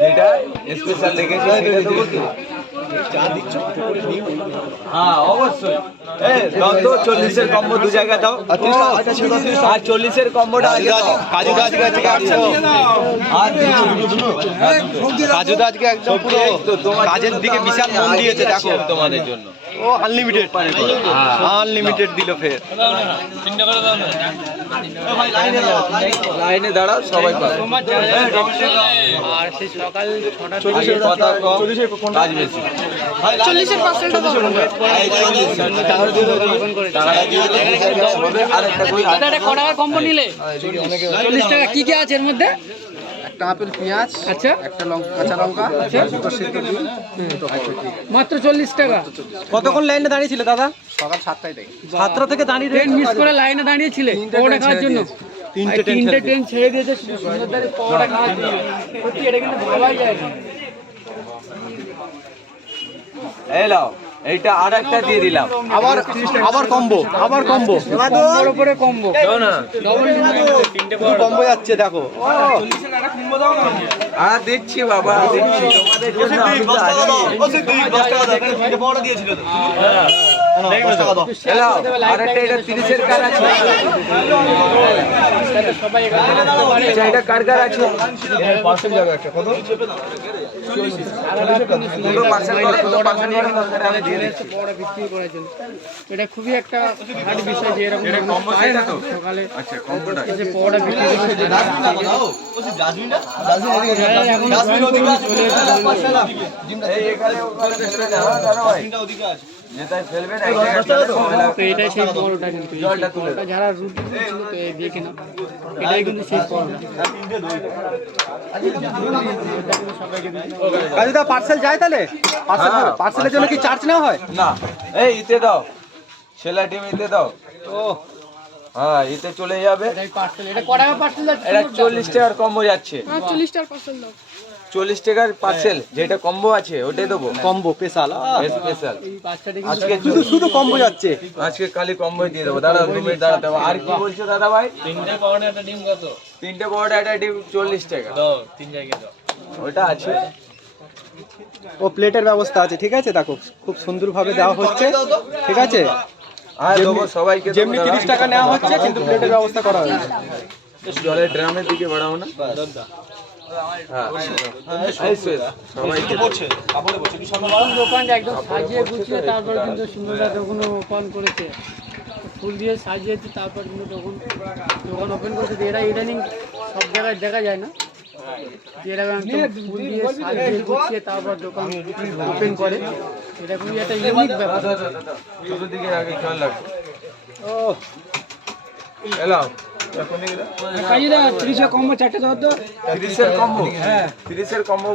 যেটা স্পেশাল রেখেছি সেটা দেবো কি? হ্যাঁ অবশ্যই। দাও তো 40-এর কম্বো দু জায়গা দাও। আর 40-এর কম্বোটা কাজু দা আজকে কাজু দা আজকে একদম পুরো কাজের দিকে বিশাল মন দিয়েছে দেখো তোমাদের জন্য। ও আনলিমিটেড আনলিমিটেড দিল ফের। লাইনে দাঁড়াও সবাই পাবে। আর সেই সকাল 40-এর কথা কম, কাজ বেশি। 40-এর পার্সেলটা কম্বো নিলে 40 টাকা কি কি আছে এর মধ্যে? একটা আপেল পেঁয়াজ, আচ্ছা, একটা কাঁচা লঙ্কা, দুটো সিদ্ধ ডিম, দুটো কচুরি। মাত্র 40 টাকা। কতক্ষণ লাইনে দাঁড়িয়েছিল দাদা? সকাল 7টায় দেয়। 7টা থেকে দাঁড়িয়ে ট্রেন মিস করে লাইনে দাঁড়িয়েছিলে পরোটা খাওয়ার জন্য? তিনটে ট্রেন ছেড়ে দিয়েছে শুধু সুন্দরদারে পরোটা খাওয়ার জন্য। সত্যি এটা কিন্তু ভাবাই যায় না। এই লাও, এইটা আর একটা দিয়ে দিলাম। আবার কম্বো কম্বোর উপরে কম্বো। ডবল কম্বো যাচ্ছে দেখো। আর দিচ্ছি বাবা, দিচ্ছি তোমাদের জন্য। আমি তো আছি। এই লাও, আর একটা এটা 30-এর কার আছে। সবাই এখানে আসতে পারে। আচ্ছা, এটা কার কার আছে? দুটো পার্সেল করে, দুটো পার্সেল করে আমি দিয়ে দিচ্ছি। পরোটা বিক্রি করার জন্য এটা খুবই একটা ভালো বিষয় যে এরকম পায় না সকালে। আচ্ছা, কম্বোটা এই যে পরোটা বিক্রি করছে এই এখানে ওখানে ফেলবে না, দাদা ভাই। যেটাই ফেলবে না, তো এটাই সেই পরোটা কিন্তু এই সেই পরোটা যারা রুটি ছিল তো এই দিয়ে কিনা এটাই কিন্তু সেই পরোটা। কাজুদা পার্সেল যায় তাহলে? পার্সেলের জন্য কি চার্জ নেওয়া হয়? না। এই ইতে দাও, ছেলা ডিম ইতে দাও। ও হ্যাঁ, ইতে চলে যাবে। এটাই পার্সেল। এটা কত টাকা পার্সেল যাচ্ছে? এটা 40 টাকার কম্বো যাচ্ছে। 40 টাকার পার্সেল দাও। 40 টাকার পার্সেল যেটা কম্বো আছে ওটাই দেবো। Combo special. স্পেশাল এই বাচ্চাটা আজকে শুধু কম্বো যাচ্ছে। আজকে খালি কম্বোই দিয়ে দেবো। দাদা 2 মিনিট দাঁড়াতে হবে। আর কি বলছো দাদা ভাই? 3টে পরোটা একটা ডিম কত? 3টে পরোটা একটা ডিম 40 টাকা। দাও 3 জায়গায় দাও। ওটা আছে। ও প্লেটের ব্যবস্থা আছে, ঠিক আছে দেখো খুব সুন্দরভাবে দেওয়া হচ্ছে, ঠিক আছে। আর দেবো সবাইকে। যেমনি 30 টাকা নেওয়া হচ্ছে কিন্তু প্লেটের ব্যবস্থা করা হয়েছে। জলের ড্রামের দিকে বাড়াও না। হ্যাঁ, এই সুয়েজ সবাইকে দোকানটা একদম সাজিয়ে গুছিয়ে তারপর কিন্তু সুন্দরভাবে দোকান ওপেন করেছে। ফুল দিয়ে সাজিয়েছে তারপর কিন্তু দোকান ওপেন করেছে। এরা ইদানিং সব জায়গায় দেখা যায় না, এরকম একদম ফুল দিয়ে সাজিয়ে গুছিয়ে তারপর দোকান ওপেন করে। এটা খুবই একটা ইউনিক ব্যাপার। ছোটোর দিকে আগে খেয়াল রাখো। ও এলাও কাজীরা 30 কম্বো 4টে দাও তো। 30-এর কম্বো। হ্যাঁ, 30-এর কম্বো।